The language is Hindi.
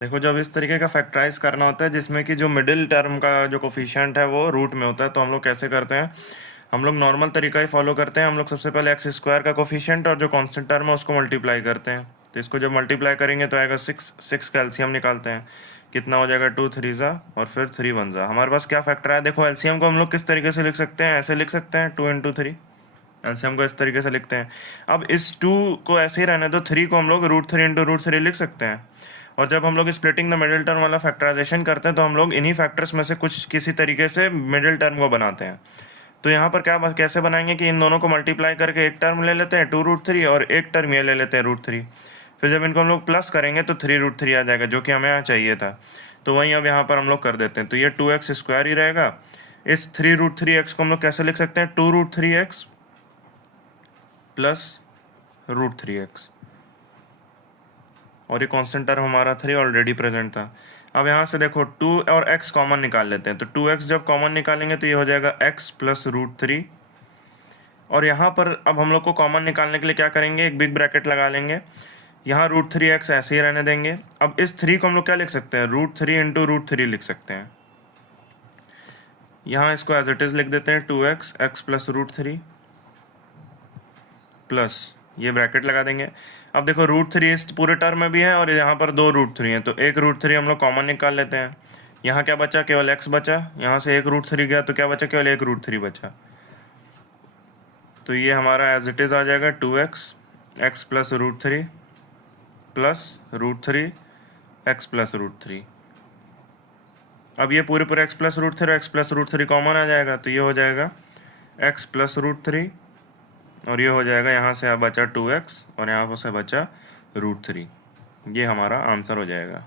देखो, जब इस तरीके का फैक्टराइज करना होता है जिसमें कि जो मिडिल टर्म का जो कोफिशिएंट है वो रूट में होता है, तो हम लोग कैसे करते हैं? हम लोग नॉर्मल तरीका ही फॉलो करते हैं। हम लोग सबसे पहले एक्स स्क्वायर का कोफिशिएंट और जो कांस्टेंट टर्म है उसको मल्टीप्लाई करते हैं। तो इसको जब मल्टीप्लाई करेंगे तो आएगा 6 का एलसीएम निकालते हैं। कितना हो जाएगा? 2 3 ज़ा और फिर 3 1 ज़ा। हमारे पास क्या फैक्टर है? देखो, एलसीएम को हम लोग किस तरीके से लिख सकते हैं? ऐसे लिख सकते हैं 2 इंटू 3। एलसीएम को इस तरीके से लिखते हैं। अब इस 2 को ऐसे ही रहने दो, 3 को हम लोग √3 इंटू √3 लिख सकते हैं। और जब हम लोग स्प्लिटिंग द मिडिल टर्म वाला फैक्टराइजेशन करते हैं तो हम लोग इन्हीं फैक्टर्स में से कुछ किसी तरीके से मिडिल टर्म को बनाते हैं। तो यहाँ पर क्या कैसे बनाएंगे कि इन दोनों को मल्टीप्लाई करके एक टर्म ले लेते हैं 2√3 और एक टर्म ये ले लेते हैं √3। फिर जब इनको हम लोग प्लस करेंगे तो 3√3 आ जाएगा, जो कि हमें यहाँ चाहिए था। तो वहीं अब यहाँ पर हम लोग कर देते हैं, तो ये 2x स्क्वायर ही रहेगा। इस 3√3x को हम लोग कैसे लिख सकते हैं? 2√3x plus √3x। और ये कांस्टेंट टर्म हमारा 3 ऑलरेडी प्रेजेंट था। अब यहाँ से देखो 2 और x कॉमन निकाल लेते हैं, तो 2x जब कॉमन निकालेंगे तो ये हो जाएगा x प्लस √3। और यहाँ पर अब हम लोग को कॉमन निकालने के लिए क्या करेंगे? एक बिग ब्रैकेट लगा लेंगे। यहाँ √3x ऐसे ही रहने देंगे। अब इस 3 को हम लोग क्या लिख सकते हैं? √3 इंटू √3 लिख सकते हैं। यहाँ इसको एज इट इज़ लिख देते हैं 2x x प्लस √3 प्लस ये ब्रैकेट लगा देंगे। अब देखो √3 इस पूरे टर्म में भी है और यहाँ पर 2 √3 हैं, तो एक √3 हम लोग कॉमन निकाल लेते हैं। यहाँ क्या बचा? केवल x बचा। यहाँ से एक √3 गया तो क्या बचा? केवल एक √3 बचा। तो ये हमारा एज इट इज़ आ जाएगा 2x x plus √3 plus √3 x plus √3। अब ये पूरे x प्लस √3 और x प्लस √3 कॉमन आ जाएगा, तो ये हो जाएगा x प्लस √3 और ये हो जाएगा, यहाँ से बचा 2x और यहाँ से बचा √3। ये हमारा आंसर हो जाएगा।